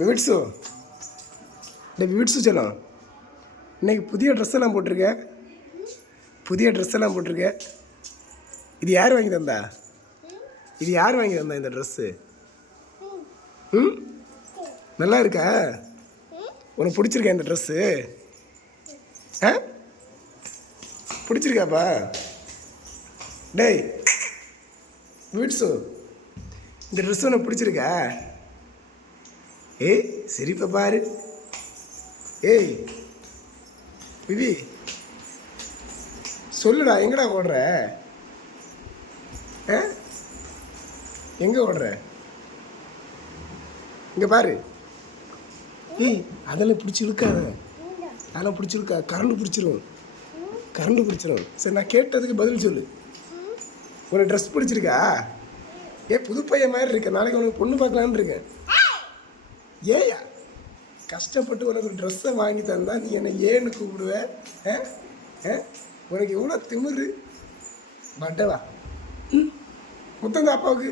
விவிட்ஸு, இந்த விவிட்ஸு சொல்லும். இன்னைக்கு புதிய ட்ரெஸ் எல்லாம் போட்டிருக்க, புதிய ட்ரெஸ் எல்லாம் போட்டிருக்க. இது யார் வாங்கி தந்தா? இது யார் வாங்கி தந்தா இந்த ட்ரெஸ்ஸு? ம், நல்லா இருக்கா? உனக்கு பிடிச்சிருக்கா இந்த ட்ரெஸ்ஸு? ஆ, பிடிச்சிருக்காப்பா? டேய் விவிட்ஸு, இந்த ட்ரெஸ் உனக்கு பிடிச்சிருக்கா? ஏய் சரிப்பா பாரு. ஏய் விவி, சொல்லுடா, எங்கடா ஓடுற? ஆ, எங்கே ஓடுற? இங்கே பாரு. ஏய் அதெல்லாம் பிடிச்சி இழுக்காத, அதெல்லாம் பிடிச்சி இழுக்கா, கரண்டு பிடிச்சிரும், கரண்டு பிடிச்சிரும். சரி, நான் கேட்டதுக்கு பதில் சொல்லு. உனக்கு ட்ரெஸ் பிடிச்சிருக்கா? புது பையன் மாதிரி இருக்க, நாளைக்கு உனக்கு பொண்ணு பார்க்கலான்னு இருக்கேன். ஏயா கஷ்டப்பட்டு உனக்கு ஒரு ட்ரெஸ்ஸை வாங்கி தந்தா நீ என்னை ஏன்னு கூப்பிடுவ? உனக்கு எவ்வளோ திமிரு. பட்டவா முத்தங்க அப்பாவுக்கு.